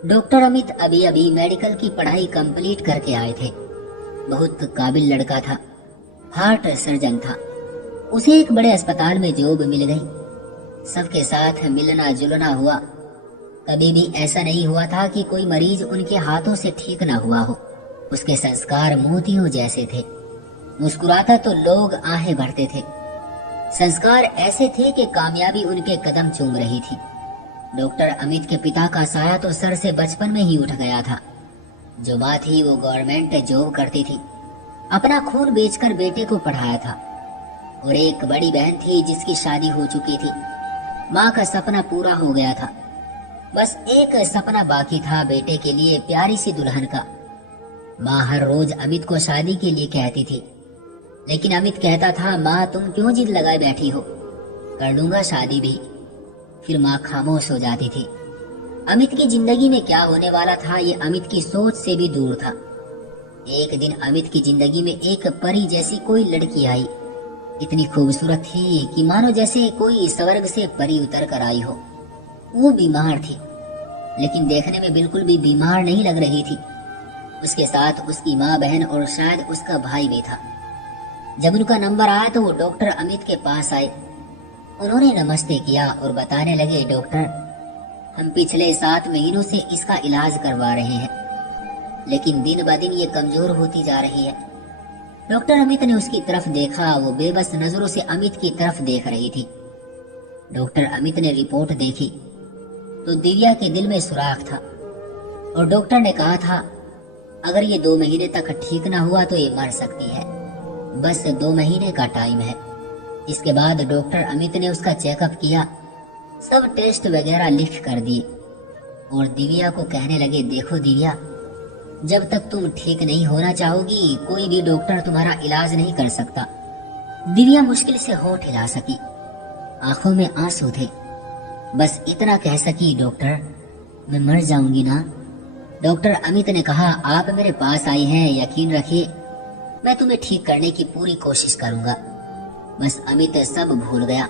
Doctor Amit अभी अभी medical की पढ़ाई कंप्लीट करके आए थे। बहुत काबिल लड़का था, हार्ट सर्जन था। उसे एक बड़े अस्पताल में जॉब मिल गई। सबके साथ मिलना जुलना हुआ। कभी भी ऐसा नहीं हुआ था कि कोई मरीज उनके हाथों से ठीक ना हुआ हो। उसके संस्कार मोतियों जैसे थे। मुस्कुराता तो लोग आहें भरते थे। संस्कार ऐसे थे कि कामयाबी उनके कदम चूम रही थी। डॉक्टर अमित के पिता का साया तो सर से बचपन में ही उठ गया था। जो माँ थी वो गवर्नमेंट जॉब करती थी। अपना खून बेचकर बेटे को पढ़ाया था। और एक बड़ी बहन थी जिसकी शादी हो चुकी थी। माँ का सपना पूरा हो गया था। बस एक सपना बाकी था, बेटे के लिए प्यारी सी दुल्हन का। माँ हर रोज अमित को शादी के लिए कहती थी, लेकिन अमित कहता था, माँ तुम क्यों जिद लगाए बैठी हो, कर लूंगा शादी भी। फिर माँ खामोश हो जाती थी। अमित की जिंदगी में क्या होने वाला था ये अमित की सोच से भी दूर था। एक दिन अमित की जिंदगी में एक परी जैसी कोई लड़की आई। इतनी खूबसूरत थी कि मानो जैसे कोई स्वर्ग से परी उतर कर आई हो। वो बीमार थी, लेकिन देखने में बिल्कुल भी बीमार नहीं लग रही थी। उसके साथ उसकी माँ, बहन और शायद उसका भाई भी था। जब उनका नंबर आया तो वो डॉक्टर अमित के पास आए। उन्होंने नमस्ते किया और बताने लगे, डॉक्टर हम पिछले 7 महीनों से इसका इलाज करवा रहे हैं, लेकिन दिन ब दिन ये कमजोर होती जा रही है। डॉक्टर अमित ने उसकी तरफ देखा। वो बेबस नजरों से अमित की तरफ देख रही थी। डॉक्टर अमित ने रिपोर्ट देखी तो दिव्या के दिल में सुराख था। और डॉक्टर ने कहा था, अगर ये 2 महीने तक ठीक ना हुआ तो ये मर सकती है। बस 2 महीने का टाइम है। इसके बाद डॉक्टर अमित ने उसका चेकअप किया, सब टेस्ट वगैरह लिख कर दिए और दिव्या को कहने लगे, देखो दिव्या, जब तक तुम ठीक नहीं होना चाहोगी कोई भी डॉक्टर तुम्हारा इलाज नहीं कर सकता। दिव्या मुश्किल से होठ हिला सकी, आंखों में आंसू थे। बस इतना कह सकी, डॉक्टर मैं मर जाऊंगी ना। डॉक्टर अमित ने कहा, आप मेरे पास आई हैं, यकीन रखिए मैं तुम्हें ठीक करने की पूरी कोशिश करूंगा। बस अमित सब भूल गया।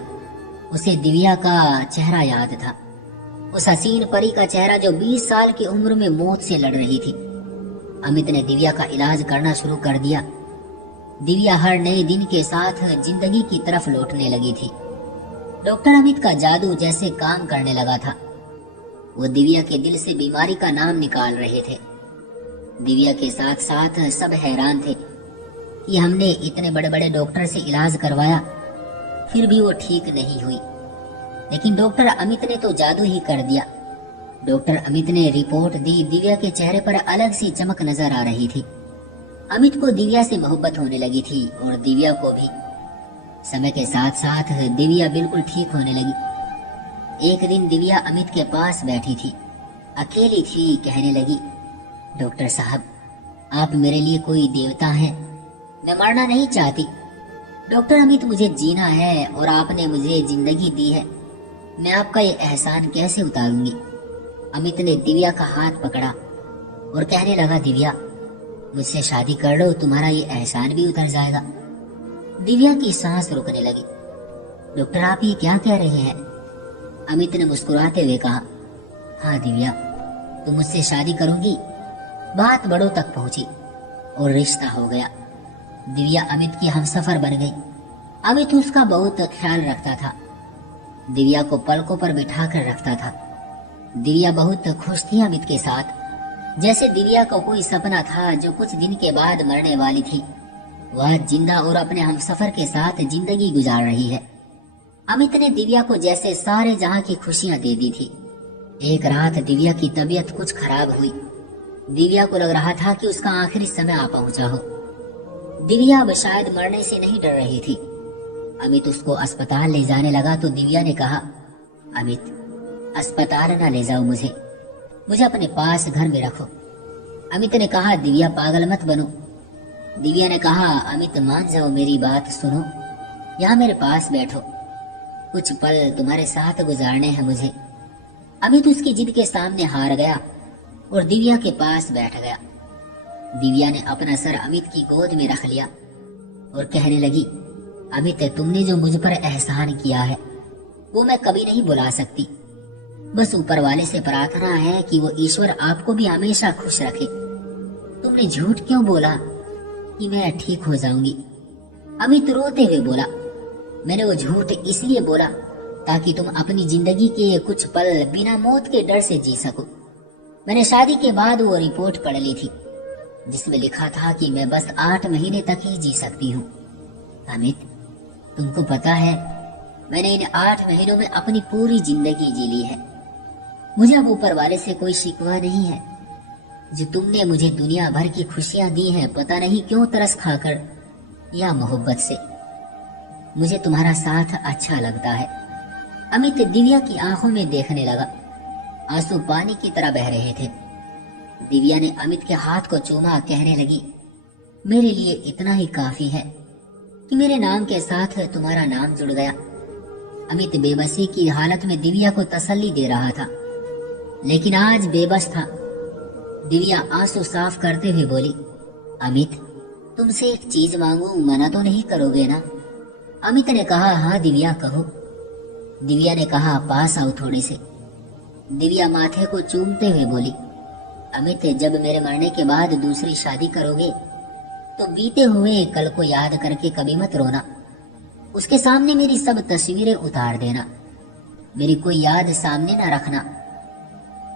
उसे दिव्या का चेहरा याद था, उस हसीन परी का चेहरा जो 20 साल की उम्र में मौत से लड़ रही थी। अमित ने दिव्या का इलाज करना शुरू कर दिया। दिव्या हर नए दिन के साथ जिंदगी की तरफ लौटने लगी थी। डॉक्टर अमित का जादू जैसे काम करने लगा था। वो दिव्या के दिल से बीमारी का नाम निकाल रहे थे। दिव्या के साथ साथ सब हैरान थे कि हमने इतने बड़े बड़े डॉक्टर से इलाज करवाया, फिर भी वो ठीक नहीं हुई। लेकिन डॉक्टर अमित ने तो जादू ही कर दिया। डॉक्टर अमित ने रिपोर्ट दी। दिव्या के चेहरे पर अलग सी चमक नजर आ रही थी। अमित को दिव्या से मोहब्बत होने लगी थी और दिव्या को भी। समय के साथ साथ दिव्या बिल्कुल ठीक होने लगी। एक दिन दिव्या अमित के पास बैठी थी, अकेली थी। कहने लगी, डॉक्टर साहब आप मेरे लिए कोई देवता हैं, मैं मरना नहीं चाहती। डॉक्टर अमित मुझे जीना है और आपने मुझे जिंदगी दी है, मैं आपका ये एहसान कैसे उतारूंगी। अमित ने दिव्या का हाथ पकड़ा और कहने लगा, दिव्या मुझसे शादी कर लो, तुम्हारा ये एहसान भी उतर जाएगा। दिव्या की सांस रुकने लगी। डॉक्टर आप ये क्या कह रहे हैं? अमित ने मुस्कुराते हुए कहा, हाँ दिव्या तुम मुझसे शादी करोगी। बात बड़ों तक पहुंची और रिश्ता हो गया। दिव्या अमित की हमसफर बन गई। अमित उसका बहुत ख्याल रखता था, दिव्या को पलकों पर बिठा कर रखता था। दिव्या बहुत खुश थी अमित के साथ, जैसे दिव्या का कोई सपना था जो कुछ दिन के बाद मरने वाली थी। वह जिंदा और अपने हमसफर के साथ जिंदगी गुजार रही है। अमित ने दिव्या को जैसे सारे जहां की खुशियां दे दी थी। एक रात दिव्या की तबीयत कुछ खराब हुई। दिव्या को लग रहा था कि उसका आखिरी समय आ पहुंचा हो। दिव्या अब शायद मरने से नहीं डर रही थी। अमित उसको अस्पताल ले जाने लगा तो दिव्या ने कहा, अमित अस्पताल ना ले जाओ, मुझे अपने पास घर में रखो। अमित ने कहा, दिव्या पागल मत बनो। दिव्या ने कहा, अमित मान जाओ, मेरी बात सुनो, यहाँ मेरे पास बैठो, कुछ पल तुम्हारे साथ गुजारने हैं मुझे। अमित उसकी जिद के सामने हार गया और दिव्या के पास बैठ गया। दिव्या ने अपना सर अमित की गोद में रख लिया और कहने लगी, अमित तुमने जो मुझ पर एहसान किया है वो मैं कभी नहीं भुला सकती। बस ऊपर वाले से प्रार्थना है कि वो ईश्वर आपको भी हमेशा खुश रखे। तुमने झूठ क्यों बोला कि मैं ठीक हो जाऊंगी? अमित रोते हुए बोला, मैंने वो झूठ इसलिए बोला ताकि तुम अपनी जिंदगी के कुछ पल बिना मौत के डर से जी सको। मैंने शादी के बाद वो रिपोर्ट पढ़ ली थी जिसमें लिखा था कि मैं बस 8 महीने तक ही जी सकती हूँ। अमित, तुमको पता है मैंने इन 8 महीनों में अपनी पूरी जिंदगी जी ली है। मुझे अब ऊपर वाले से कोई शिकवा नहीं है। जो तुमने मुझे दुनिया भर की खुशियां दी हैं, पता नहीं क्यों तरस खाकर या मोहब्बत से, मुझे तुम्हारा साथ अच्छा लगता है। अमित दिव्या की आंखों में देखने लगा। आंसू पानी की तरह बह रहे थे। दिव्या ने अमित के हाथ को चूमा, कहने लगी, मेरे लिए इतना ही काफी है कि मेरे नाम के साथ तुम्हारा नाम जुड़ गया। अमित बेबसी की हालत में दिव्या को तसल्ली दे रहा था, लेकिन आज बेबस था। दिव्या आंसू साफ करते हुए बोली, अमित, तुमसे एक चीज मांगू, मना तो नहीं करोगे ना? अमित ने कहा, हाँ दिव्या कहो। दिव्या ने कहा, पास आओ थोड़े से। दिव्या माथे को चूमते हुए बोली, अमित, जब मेरे मरने के बाद दूसरी शादी करोगे तो बीते हुए कल को याद करके कभी मत रोना। उसके सामने मेरी सब तस्वीरें उतार देना। मेरी कोई याद सामने ना रखना।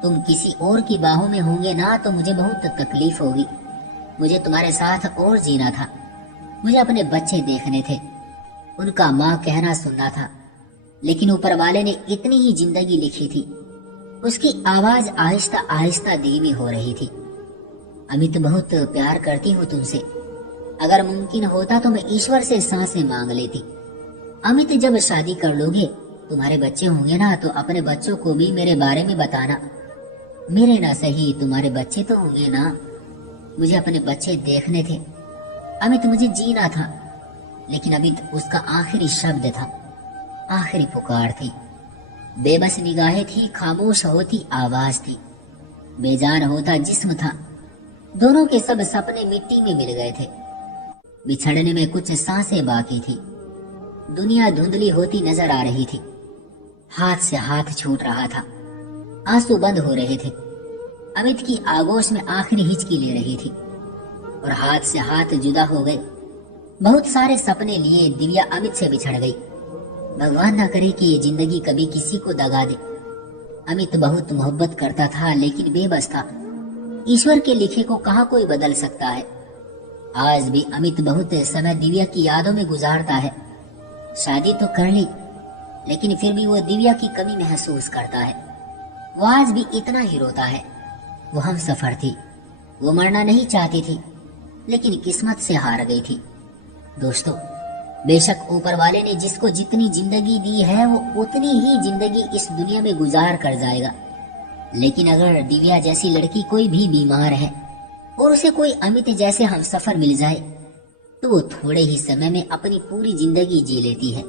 तुम किसी और की बाहों में होंगे ना तो मुझे बहुत तकलीफ होगी। मुझे तुम्हारे साथ और जीना था। मुझे अपने बच्चे देखने थे, उनका माँ कहना सुनना था। लेकिन ऊपर वाले ने इतनी ही जिंदगी लिखी थी। उसकी आवाज आहिस्ता आहिस्ता धीमी हो रही थी। अमित, बहुत प्यार करती हूँ तुमसे। अगर मुमकिन होता तो मैं ईश्वर से सांसें मांग लेती। अमित, जब शादी कर लोगे, तुम्हारे बच्चे होंगे ना, तो अपने बच्चों को भी मेरे बारे में बताना। मेरे ना सही, तुम्हारे बच्चे तो होंगे ना। मुझे अपने बच्चे देखने थे। अमित, मुझे जीना था। लेकिन अमित उसका आखिरी शब्द था, आखिरी पुकार थी। बेबस निगाहें थी, खामोश होती आवाज थी, बेजान होता जिस्म था। दोनों के सब सपने मिट्टी में मिल गए थे। बिछड़ने में कुछ सांसें बाकी थी। दुनिया धुंधली होती नजर आ रही थी। हाथ से हाथ छूट रहा था। आंसू बंद हो रहे थे। अमित की आगोश में आखिरी हिचकी ले रही थी और हाथ से हाथ जुदा हो गए। बहुत सारे सपने लिए दिव्या अमित से बिछड़ गई। भगवान ना करे कि ये जिंदगी कभी किसी को दगा दे। अमित बहुत मोहब्बत करता था, लेकिन बेबस था। ईश्वर के लिखे को कहाँ कोई बदल सकता है। आज भी अमित बहुत समय दिव्या की यादों में गुजारता है। शादी तो कर ली, लेकिन फिर भी वो दिव्या की कमी महसूस करता है। वो आज भी इतना ही रोता है। वो हम सफर थी। वो मरना नहीं चाहती थी, लेकिन किस्मत से हार गई थी। दोस्तों, बेशक ऊपर वाले ने जिसको जितनी जिंदगी दी है, वो उतनी ही जिंदगी इस दुनिया में गुजार कर जाएगा। लेकिन अगर दिव्या जैसी लड़की कोई भी बीमार है और उसे कोई अमित जैसे हमसफर मिल जाए, तो वो थोड़े ही समय में अपनी पूरी जिंदगी जी लेती है।